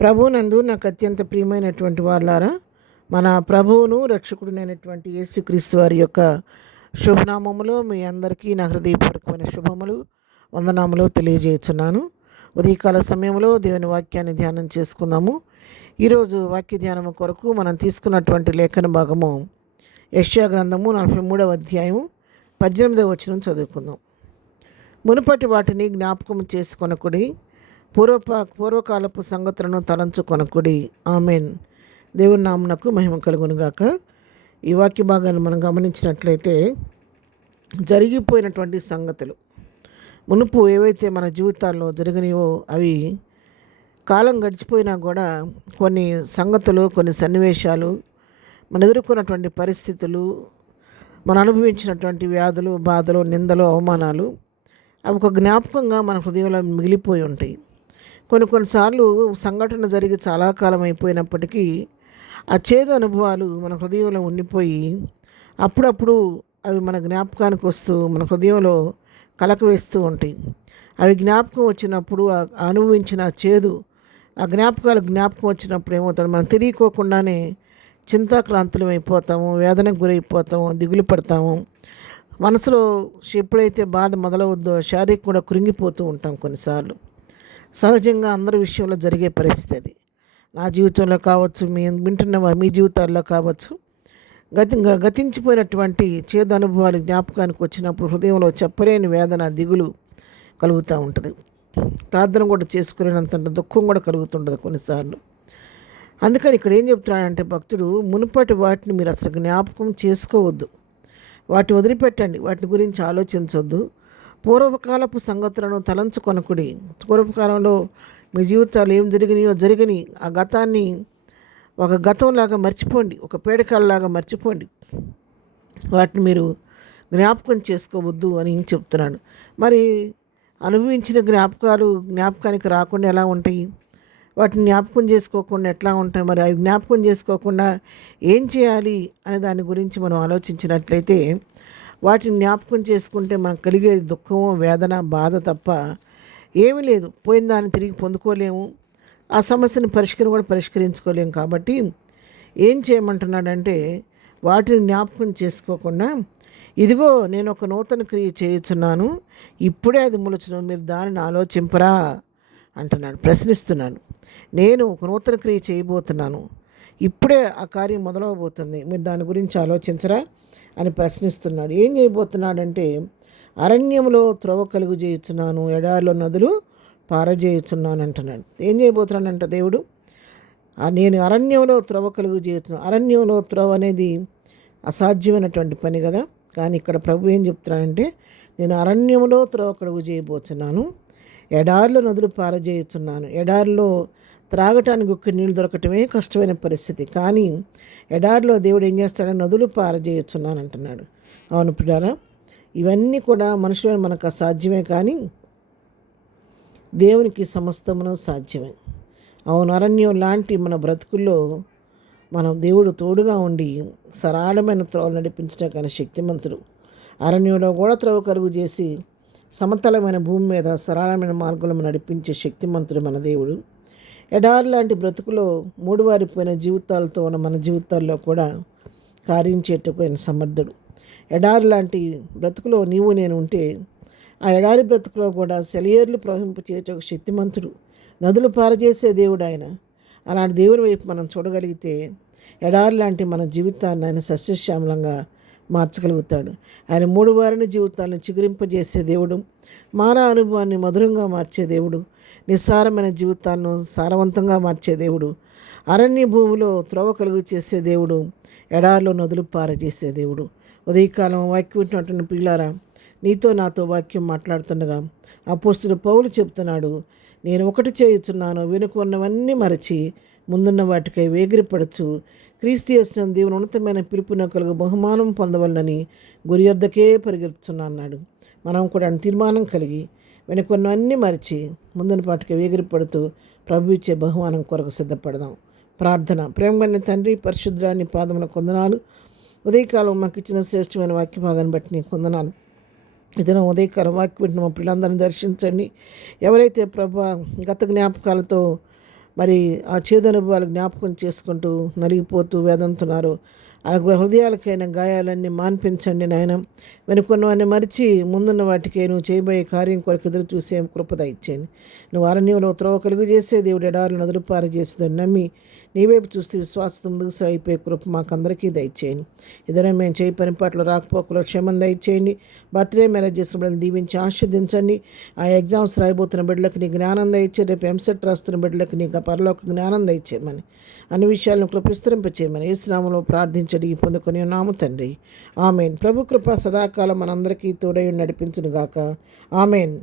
ప్రభువునందు నాకు అత్యంత ప్రియమైనటువంటి వాళ్ళారా, మన ప్రభువును రక్షకుడునైనటువంటి యేసుక్రీస్తు వారి యొక్క శుభనామములో మీ అందరికీ నా హృదయపూర్వకమైన శుభములు, వందనాములు తెలియజేస్తున్నాను. ఉదయకాల సమయంలో దేవుని వాక్యాన్ని ధ్యానం చేసుకుందాము. ఈరోజు వాక్య ధ్యానము కొరకు మనం తీసుకున్నటువంటి లేఖన భాగము యెషయా గ్రంథము 43వ అధ్యాయం 18వ వచనం చదువుకుందాం. మునుపటి వాటిని జ్ఞాపకం చేసుకొనకుడి, పూర్వకాలపు సంగతులను తలంచుకొనకుడి. ఆమెన్. దేవుని నామునకు మహిమ కలుగునుగాక. ఈ వాక్య భాగాన్ని మనం గమనించినట్లయితే, జరిగిపోయినటువంటి సంగతులు మునుపు ఏవైతే మన జీవితాల్లో జరిగినాయో అవి కాలం గడిచిపోయినా కూడా కొన్ని సంగతులు, కొన్ని సన్నివేశాలు, మనం ఎదుర్కొన్నటువంటి పరిస్థితులు, మనం అనుభవించినటువంటి వ్యాధులు, బాధలు, నిందలు, అవమానాలు అవి ఒక జ్ఞాపకంగా మన హృదయంలో మిగిలిపోయి ఉంటాయి. కొన్నిసార్లు సంఘటన జరిగి చాలా కాలం అయిపోయినప్పటికీ ఆ చేదు అనుభవాలు మన హృదయంలో ఉండిపోయి అప్పుడప్పుడు అవి మన జ్ఞాపకానికి వస్తూ మన హృదయంలో కలక వేస్తూ ఉంటాయి. అవి జ్ఞాపకం వచ్చినప్పుడు అనుభవించిన చేదు, ఆ జ్ఞాపకం వచ్చినప్పుడు ఏమవుతాడు, మనం తెలియకోకుండానే చింతాక్రాంతులం అయిపోతాము, వేదనకు గురైపోతాము, దిగులు పడతాము. మనసులో ఎప్పుడైతే బాధ మొదలవుద్దో శారీరక కూడా కృంగిపోతూ ఉంటాం. కొన్నిసార్లు సహజంగా అందరి విషయంలో జరిగే పరిస్థితి. నా జీవితంలో కావచ్చు, వింటున్న మీ జీవితాల్లో కావచ్చు, గతించిపోయినటువంటి చేదు అనుభవాలు జ్ఞాపకానికి వచ్చినప్పుడు హృదయంలో చెప్పలేని వేదన, దిగులు కలుగుతూ ఉంటుంది. ప్రార్థన కూడా చేసుకునేంత దుఃఖం కూడా కలుగుతుంటుంది కొన్నిసార్లు. అందుకని ఇక్కడ ఏం చెప్తున్నాడంటే భక్తుడు, మునుపటి వాటిని మీరు అసలు జ్ఞాపకం చేసుకోవద్దు, వాటిని వదిలిపెట్టండి, వాటి గురించి ఆలోచించవద్దు. పూర్వకాలపు సంగతులను తలంచుకొనకుడి. పూర్వకాలంలో మీ జీవితాలు ఏం జరిగినాయో ఆ గతాన్ని ఒక గతంలాగా మర్చిపోండి, ఒక పేడకాలలాగా మర్చిపోండి. వాటిని మీరు జ్ఞాపకం చేసుకోవద్దు అని చెప్తున్నాడు. మరి అనుభవించిన జ్ఞాపకానికి రాకుండా ఎలా ఉంటాయి? వాటిని జ్ఞాపకం చేసుకోకుండా ఎట్లా ఉంటాయి? మరి అవి జ్ఞాపకం చేసుకోకుండా ఏం చేయాలి అనే దాని గురించి మనం ఆలోచించినట్లయితే, వాటిని జ్ఞాపకం చేసుకుంటే మనకు కలిగేది దుఃఖము, వేదన, బాధ తప్ప ఏమీ లేదు. పోయిన దాన్ని తిరిగి పొందుకోలేము, ఆ సమస్యని పరిష్కరించుకోలేము. కాబట్టి ఏం చేయమంటున్నాడంటే, వాటిని జ్ఞాపకం చేసుకోకుండా, ఇదిగో నేను ఒక నూతన క్రియ చేయుచున్నాను, ఇప్పుడే అది మొలుచును, మీరు దానిని ఆలోచింపరా అంటున్నాడు, ప్రశ్నిస్తున్నాడు. నేను ఒక నూతన క్రియ చేయబోతున్నాను, ఇప్పుడే ఆ కార్యం మొదలవబోతుంది, మీరు దాని గురించి ఆలోచించరా అని ప్రశ్నిస్తున్నాడు. ఏం చేయబోతున్నాడంటే, అరణ్యంలో త్రోవ కలుగు చేయుచున్నాను, ఎడారిలో నదులు పారజేయుచున్నాను అంటున్నాడు. ఏం చేయబోతున్నాడంట దేవుడు? నేను అరణ్యంలో త్రోవ కలుగు చేయుచున్నాను. అరణ్యంలో త్రోవ అనేది అసాధ్యమైనటువంటి పని కదా. కానీ ఇక్కడ ప్రభు ఏం చెప్తున్నాడంటే, నేను అరణ్యంలో త్రోవ కలుగు చేయబోతున్నాను, ఎడారిలో నదులు పారజేయుచున్నాను. ఎడారిలో త్రాగటానికి ఒక్క నీళ్ళు దొరకటమే కష్టమైన పరిస్థితి, కానీ ఎడారిలో దేవుడు ఏం చేస్తాడో నదులు పారజేయుచున్నాను అంటున్నాడు. అవును ప్రియులారా, ఇవన్నీ కూడా మనుషులను మనకు అసాధ్యమే, కానీ దేవునికి సమస్తమును సాధ్యమే. అవును, అరణ్యం లాంటి మన బ్రతుకుల్లో మనం దేవుడు తోడుగా ఉండి సరళమైన త్రోవలు నడిపించడం కానీ శక్తిమంతుడు. అరణ్యంలో కూడా త్రోవ కలుగు చేసి సమతలమైన భూమి మీద సరళమైన మార్గంలో నడిపించే శక్తిమంతుడు మన దేవుడు. ఎడారి లాంటి బ్రతుకులో మూడువారిపోయిన జీవితాలతో ఉన్న మన జీవితాల్లో కూడా కార్యం చేయటకు సమర్థుడు. ఎడారి లాంటి బ్రతుకులో నీవు నేను ఉంటే, ఆ ఎడారి బ్రతుకులో కూడా సెలయేర్లు ప్రవహింపచేయటకు శక్తిమంతుడు, నదులు పారజేసే దేవుడు ఆయన. అలాంటి దేవుని వైపు మనం చూడగలిగితే ఎడారి లాంటి మన జీవితాన్ని ఆయన సస్యశ్యామలంగా మార్చగలుగుతాడు. ఆయన మూడు వారిని జీవితాలను చిగురింపజేసే దేవుడు, మారా అనుభవాన్ని మధురంగా మార్చే దేవుడు, నిస్సారమైన జీవితాలను సారవంతంగా మార్చే దేవుడు, అరణ్య భూమిలో త్రోవ కలుగు చేసే దేవుడు, ఎడారిలో నదులు పారజేసే దేవుడు. ఉదయకాలం వాక్యం వింటున్నటువంటి పిల్లారా, నీతో నాతో వాక్యం మాట్లాడుతుండగా అపోస్తలుడు పౌలు చెప్తున్నాడు, నేను ఒకటి చేయుచున్నాను, వెనుకున్నవన్నీ మరచి ముందున్న వాటికై వేగిరపడచ్చు, క్రీస్తు యేసు దేవుని ఉన్నతమైన పిలుపున కలుగు బహుమానం పొందవలనని గురి యొద్దకే పరిగెత్తుచున్నా అన్నాడు. మనం కూడా తీర్మానం కలిగి వెనుకొన్నవన్నీ మరిచి ముందున్న పాటికి వేగిరపడుతూ ప్రభు ఇచ్చే బహుమానం కొరకు సిద్ధపడదాం. ప్రార్థన. ప్రేమగల తండ్రి, పరిశుద్ధాన్ని పాదమున కొందనాలు. ఉదయకాలం మాకు ఇచ్చిన శ్రేష్టమైన వాక్య భాగాన్ని బట్టి నీకు కొందనాలు. ఇదైనా ఉదయకాలం వాక్యం వింటున్న మా పిల్లలందరినీ దర్శించండి. ఎవరైతే ప్రభు గత జ్ఞాపకాలతో మరి ఆ చేదు అనుభవాలు జ్ఞాపకం చేసుకుంటూ నలిగిపోతూ వేదంతున్నారు. ఆ హృదయాలకైన గాయాలన్నీ మాన్పించండి నాయన. వెనుకున్నవన్నీ మరిచి ముందున్న వాటికే నువ్వు చేయబోయే కార్యం కొరకు ఎదురు చూసే కృప దయచేయండి. నువ్వు అరణ్యంలో త్రోవ కలుగు చేసే దేవుడు ఎడారులను నదులుపారు చేసేదని నమ్మి నీ వైపు చూస్తే విశ్వాసంతో ముందుకు సాగిపోయే కృప మాకందరికీ దయచేయండి. ఇదనే మేము చేయి పని పట్ల రాకపోకలో క్షేమం దయచేయండి. బర్త్డే మ్యారేజ్ చేసిన బిడ్డలను దీవించి ఆశీర్దించండి. ఆ ఎగ్జామ్స్ రాయబోతున్న బిడ్డలకు నీ జ్ఞానం దయచే, రేపు ఎంసెట్ రాస్తున్న బిడ్డలకు నీ పరలోక జ్ఞానం దయచేయమని, అన్ని విషయాలను కృపిస్తరింపచేయమని యేసునామములో ప్రార్థించడి పొందుకొని ఉన్నాము తండ్రి. ఆమెన్. ప్రభు కృప సదాకాలం మనందరికీ తోడై నడిపించునుగాక. ఆమెన్.